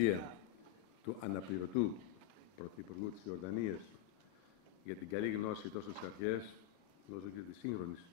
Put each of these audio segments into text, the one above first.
ομιλία του αναπληρωτού Πρωθυπουργού της Ιορδανίας για την καλή γνώση τόσο της αρχαίας όσο και της σύγχρονης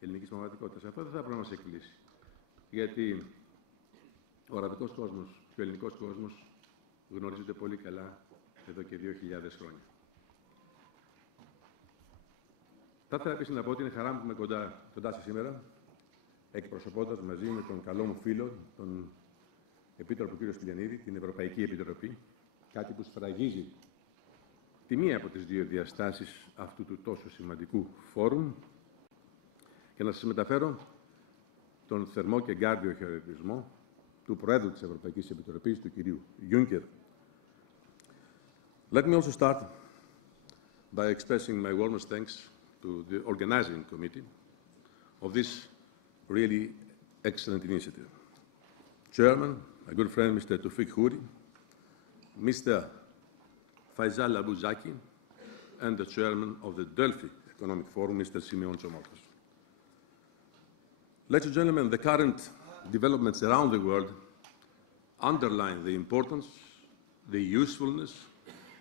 ελληνικής πραγματικότητας. Αυτό δεν θα πρέπει να μας εκπλήσει. Γιατί ο αραβικός κόσμος και ο ελληνικός κόσμος γνωρίζονται πολύ καλά εδώ και 2.000 χρόνια. Θα ήθελα επίσης να πω ότι είναι χαρά μου που είμαι κοντά σας σήμερα, εκπροσωπώντας μαζί με τον καλό μου φίλο, τον Επίτροπο κ. Στυλιανίδη, την Ευρωπαϊκή Επιτροπή, κάτι που σφραγίζει τη μία από τις δύο διαστάσεις αυτού του τόσο σημαντικού φόρουμ, και να σας μεταφέρω τον θερμό και γκάρδιο χαιρετισμό του Προέδρου της Ευρωπαϊκής Επιτροπής, του κ. Juncker. Let me also start by expressing my warmest thanks to the organizing committee of this really excellent initiative. Chairman, my good friend, Mr. Tufik Houri, Mr. Faisal Abu Zaki, and the chairman of the Delphi Economic Forum, Mr. Simeon Tsomokos. Ladies and gentlemen, the current developments around the world underline the importance, the usefulness,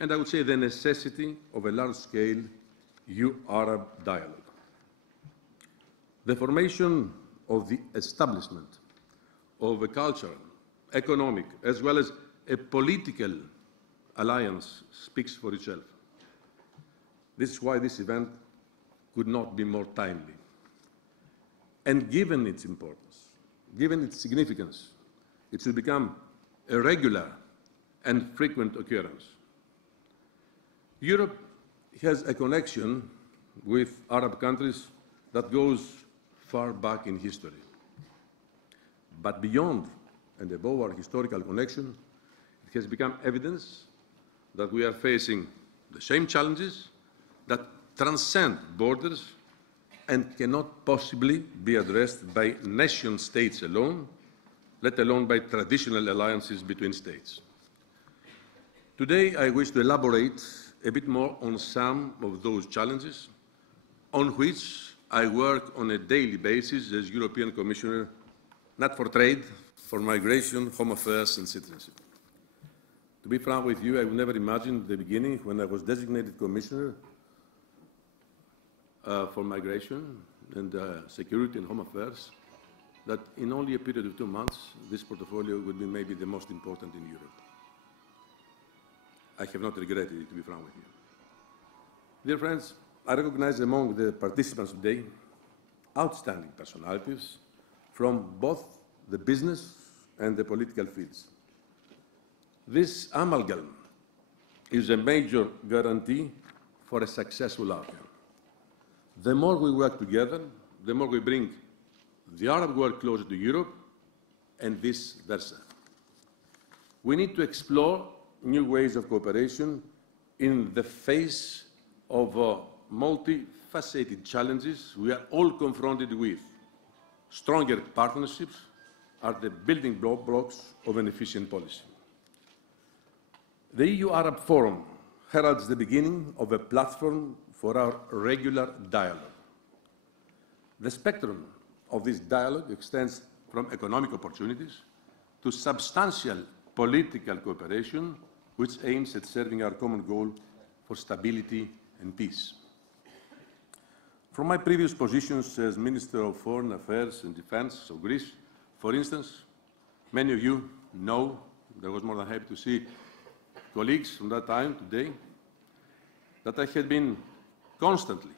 and I would say the necessity of a large-scale EU-Arab dialogue. The formation of the establishment of a cultural, economic, as well as a political alliance speaks for itself. This is why this event could not be more timely. And given its importance, given its significance, it should become a regular and frequent occurrence. Europe has a connection with Arab countries that goes far back in history. But beyond and above our historical connection, it has become evidence that we are facing the same challenges that transcend borders and cannot possibly be addressed by nation states alone, let alone by traditional alliances between states. Today, I wish to elaborate a bit more on some of those challenges on which I work on a daily basis as European Commissioner, not for trade, for migration, home affairs and citizenship. To be frank with you, I would never imagine at the beginning, when I was designated Commissioner for migration and security and home affairs, that in only a period of 2 months, this portfolio would be maybe the most important in Europe. I have not regretted it, to be frank with you. Dear friends, I recognize among the participants today outstanding personalities from both the business and the political fields. This amalgam is a major guarantee for a successful outcome. The more we work together, the more we bring the Arab world closer to Europe, and vice versa. We need to explore new ways of cooperation in the face of multifaceted challenges we are all confronted with. Stronger partnerships are the building blocks of an efficient policy. The EU-Arab Forum heralds the beginning of a platform for our regular dialogue. The spectrum of this dialogue extends from economic opportunities to substantial political cooperation, which aims at serving our common goal for stability and peace. From my previous positions as Minister of Foreign Affairs and Defense of Greece, for instance, many of you know, I was more than happy to see colleagues from that time today, that I had been constantly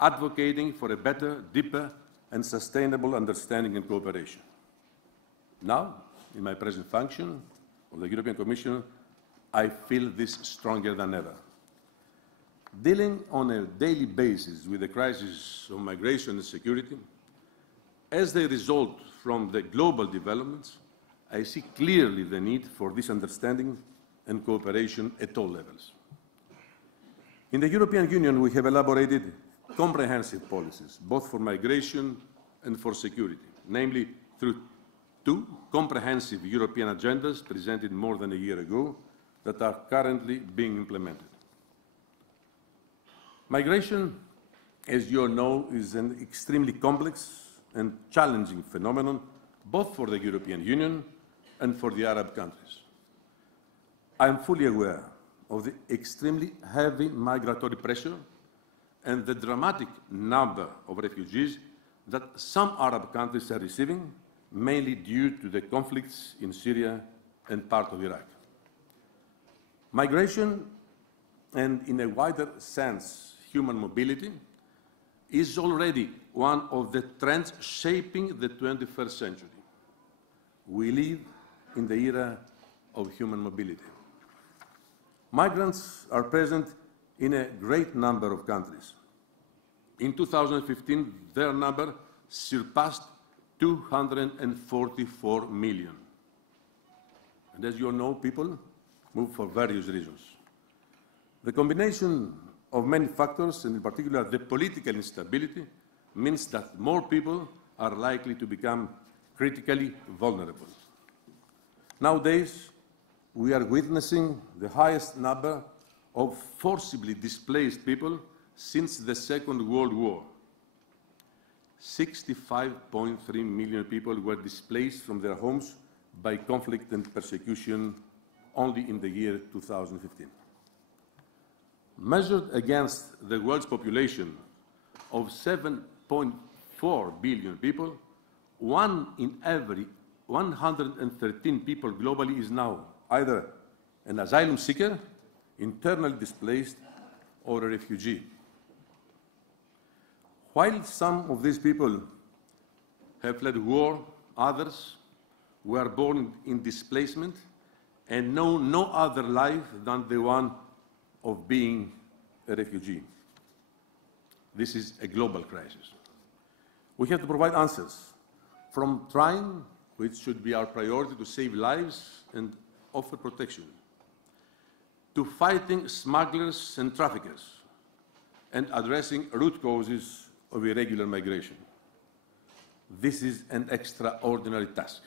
advocating for a better, deeper, and sustainable understanding and cooperation. Now, in my present function of the European Commission, I feel this stronger than ever. Dealing on a daily basis with the crisis of migration and security, as they result from the global developments, I see clearly the need for this understanding and cooperation at all levels. In the European Union, we have elaborated comprehensive policies, both for migration and for security, namely through 2 comprehensive European agendas presented more than a year ago that are currently being implemented. Migration, as you all know, is an extremely complex and challenging phenomenon, both for the European Union and for the Arab countries. I am fully aware of the extremely heavy migratory pressure and the dramatic number of refugees that some Arab countries are receiving, mainly due to the conflicts in Syria and part of Iraq. Migration, and in a wider sense, human mobility, is already one of the trends shaping the 21st century. We live in the era of human mobility. Migrants are present in a great number of countries. In 2015, their number surpassed 244 million. And as you all know, people move for various reasons. The combination of many factors, and in particular the political instability, means that more people are likely to become critically vulnerable. Nowadays, we are witnessing the highest number of forcibly displaced people since the Second World War. 65.3 million people were displaced from their homes by conflict and persecution only in the year 2015. Measured against the world's population of 7.4 billion people, 1 in every 113 people globally is now either an asylum seeker, internally displaced, or a refugee. While some of these people have fled war, others were born in displacement and know no other life than the one of being a refugee. This is a global crisis. We have to provide answers, from trying, which should be our priority, to save lives and offer protection, to fighting smugglers and traffickers, and addressing root causes of irregular migration. This is an extraordinary task.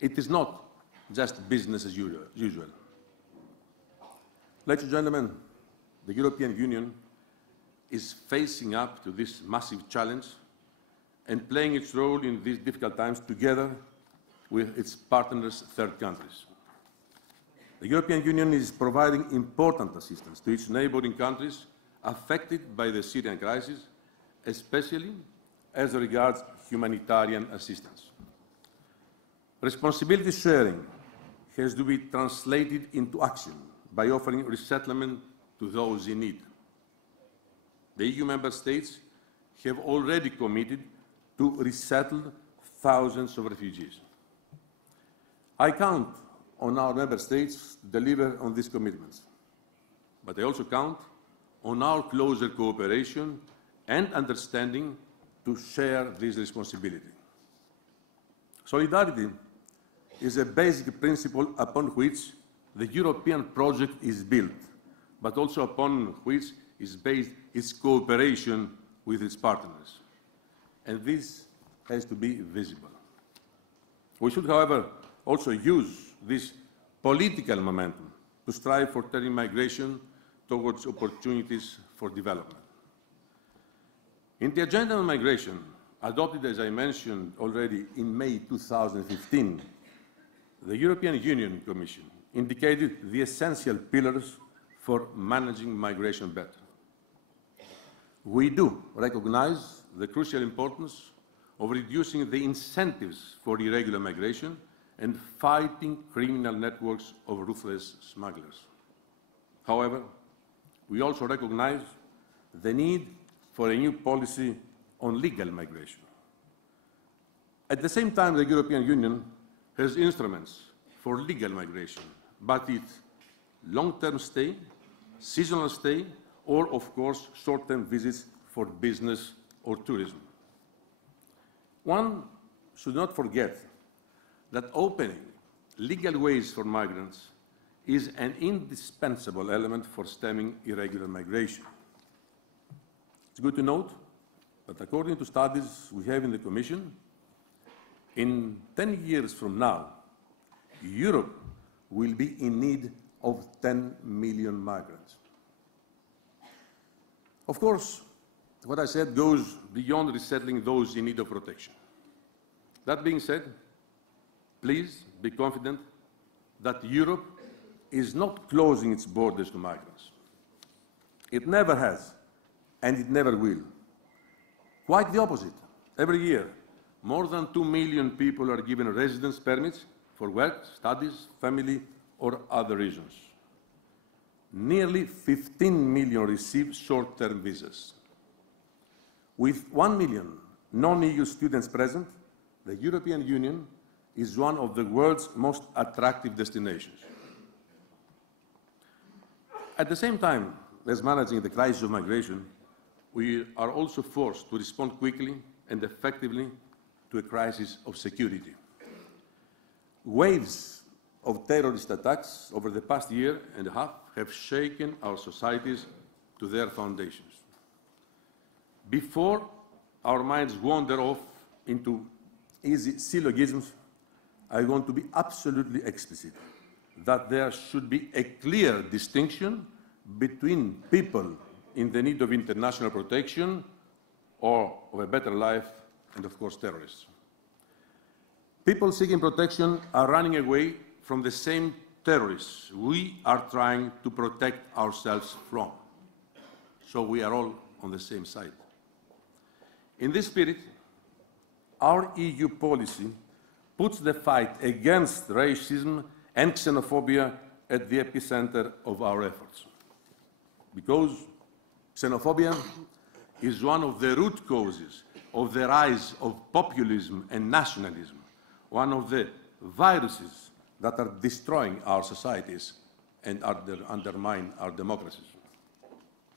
It is not just business as usual. Ladies and gentlemen, the European Union is facing up to this massive challenge and playing its role in these difficult times together with its partners, third countries. The European Union is providing important assistance to its neighboring countries affected by the Syrian crisis, especially as regards humanitarian assistance. Responsibility sharing has to be translated into action by offering resettlement to those in need. The EU member states have already committed to resettle thousands of refugees. I count on our member states to deliver on these commitments, but I also count on our closer cooperation and understanding to share this responsibility. Solidarity is a basic principle upon which the European project is built, but also upon which is based its cooperation with its partners. And this has to be visible. We should, however, also use this political momentum to strive for turning migration towards opportunities for development. In the agenda on migration, adopted, as I mentioned already, in May 2015, the European Union Commission indicated the essential pillars for managing migration better. We do recognize the crucial importance of reducing the incentives for irregular migration and fighting criminal networks of ruthless smugglers. However, we also recognize the need for a new policy on legal migration. At the same time, the European Union has instruments for legal migration, but it's long-term stay, seasonal stay, or, of course, short-term visits for business or tourism. One should not forget that opening legal ways for migrants is an indispensable element for stemming irregular migration. It's good to note that according to studies we have in the Commission, in 10 years from now, Europe will be in need of 10 million migrants. Of course, what I said goes beyond resettling those in need of protection. That being said, please be confident that Europe is not closing its borders to migrants. It never has, and it never will. Quite the opposite. Every year, more than 2 million people are given residence permits for work, studies, family, or other reasons. Nearly 15 million receive short-term visas. With 1 million non-EU students present, the European Union is one of the world's most attractive destinations. At the same time as managing the crisis of migration, we are also forced to respond quickly and effectively to a crisis of security. Waves of terrorist attacks over the past year and a half have shaken our societies to their foundations. Before our minds wander off into easy syllogisms, I want to be absolutely explicit that there should be a clear distinction between people in the need of international protection or of a better life and, of course, terrorists. People seeking protection are running away from the same terrorists we are trying to protect ourselves from. So we are all on the same side. In this spirit, our EU policy puts the fight against racism and xenophobia at the epicenter of our efforts. Because xenophobia is one of the root causes of the rise of populism and nationalism, one of the viruses that are destroying our societies and undermine our democracies.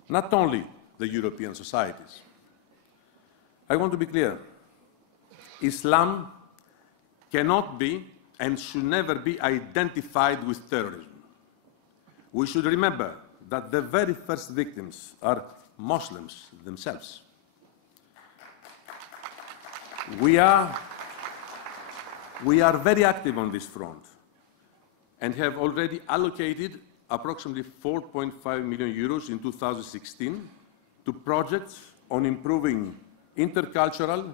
Not only the European societies. I want to be clear. Islam cannot be and should never be identified with terrorism. We should remember that the very first victims are Muslims themselves. We are very active on this front and have already allocated approximately 4.5 million euros in 2016 to projects on improving intercultural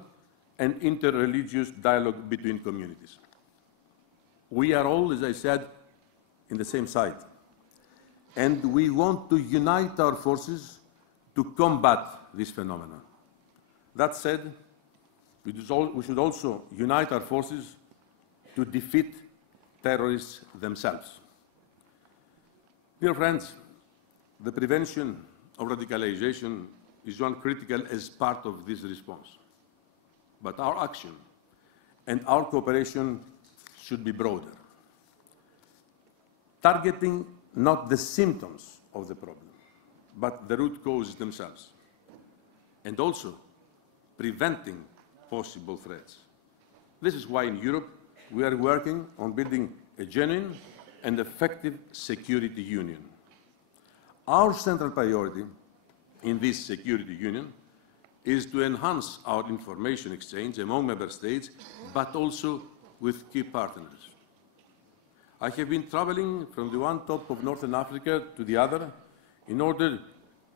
and interreligious dialogue between communities. We are all, as I said, in the same side. And we want to unite our forces to combat this phenomenon. That said, we should also unite our forces to defeat terrorists themselves. Dear friends, the prevention of radicalization is one critical as part of this response. But our action and our cooperation should be broader, targeting not the symptoms of the problem, but the root causes themselves, and also preventing possible threats. This is why in Europe we are working on building a genuine and effective security union. Our central priority in this security union is to enhance our information exchange among member states, but also with key partners. I have been traveling from the one top of Northern Africa to the other in order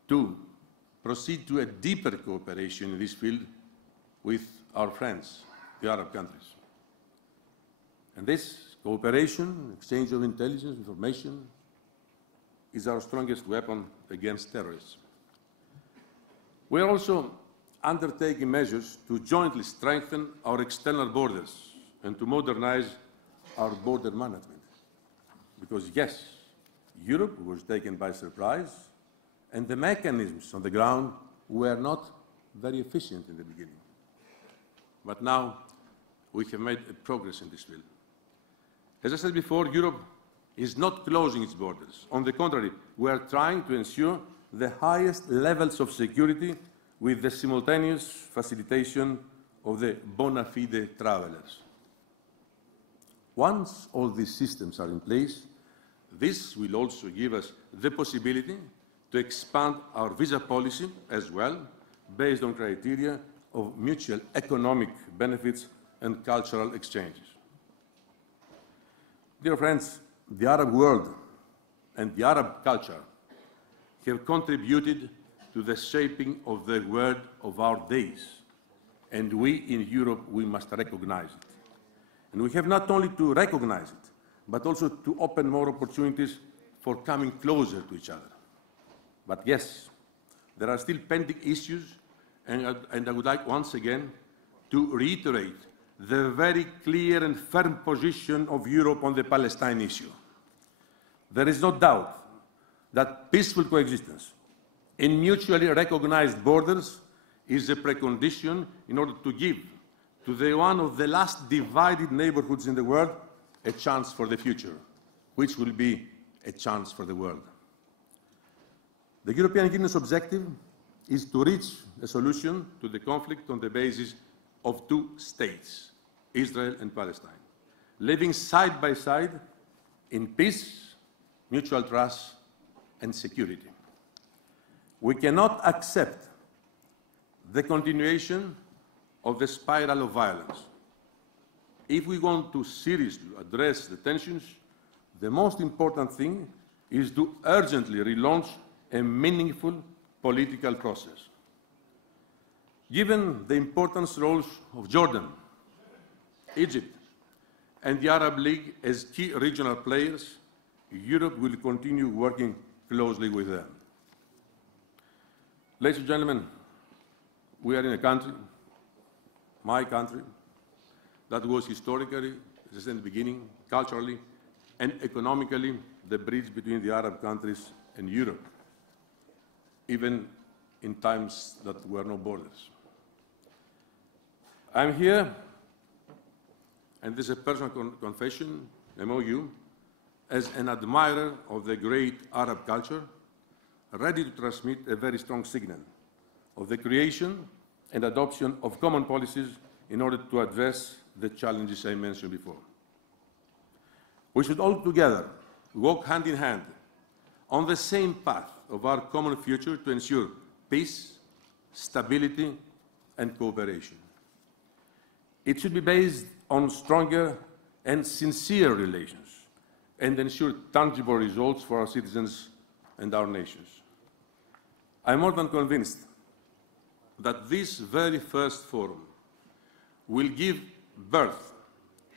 to proceed to a deeper cooperation in this field with our friends, the Arab countries. And this cooperation, exchange of intelligence, information, is our strongest weapon against terrorists. We are also undertaking measures to jointly strengthen our external borders and to modernize our border management. Because yes, Europe was taken by surprise, and the mechanisms on the ground were not very efficient in the beginning. But now we have made progress in this field. As I said before, Europe is not closing its borders. On the contrary, we are trying to ensure the highest levels of security with the simultaneous facilitation of the bona fide travelers. Once all these systems are in place, this will also give us the possibility to expand our visa policy as well, based on criteria of mutual economic benefits and cultural exchanges. Dear friends, the Arab world and the Arab culture have contributed to the shaping of the world of our days, and we in Europe, we must recognize it. And we have not only to recognize it, but also to open more opportunities for coming closer to each other. But yes, there are still pending issues, and I would like once again to reiterate the very clear and firm position of Europe on the Palestine issue. There is no doubt that peaceful coexistence in mutually recognized borders is a precondition in order to give to one of the last divided neighborhoods in the world a chance for the future, which will be a chance for the world. The European Union's objective is to reach a solution to the conflict on the basis of two states, Israel and Palestine, living side by side in peace, mutual trust, and security. We cannot accept the continuation of the spiral of violence. If we want to seriously address the tensions, the most important thing is to urgently relaunch a meaningful political process. Given the important roles of Jordan, Egypt, and the Arab League as key regional players, Europe will continue working closely with them. Ladies and gentlemen, we are in a country, my country, that was historically, as I said in the beginning, culturally and economically the bridge between the Arab countries and Europe, even in times that were no borders. I'm here, and this is a personal confession among you, as an admirer of the great Arab culture, ready to transmit a very strong signal of the creation and adoption of common policies in order to address the challenges I mentioned before. We should all together walk hand in hand on the same path of our common future to ensure peace, stability, and cooperation. It should be based on stronger and sincere relations and ensure tangible results for our citizens and our nations. I'm more than convinced that this very first forum will give birth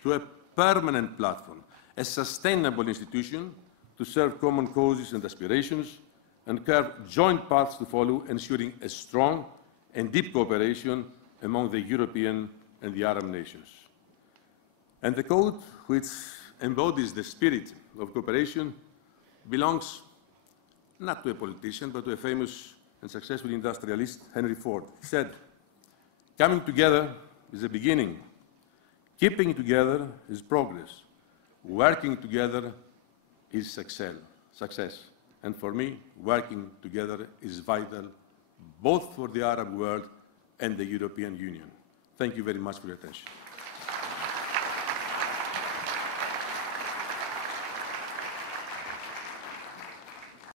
to a permanent platform, a sustainable institution to serve common causes and aspirations and carve joint paths to follow, ensuring a strong and deep cooperation among the European and the Arab nations. And the code which embodies the spirit of cooperation belongs not to a politician, but to a famous and successful industrialist, Henry Ford. He said, "Coming together is a beginning. Keeping together is progress. Working together is success. And for me, working together is vital, both for the Arab world and the European Union." Thank you very much for your attention.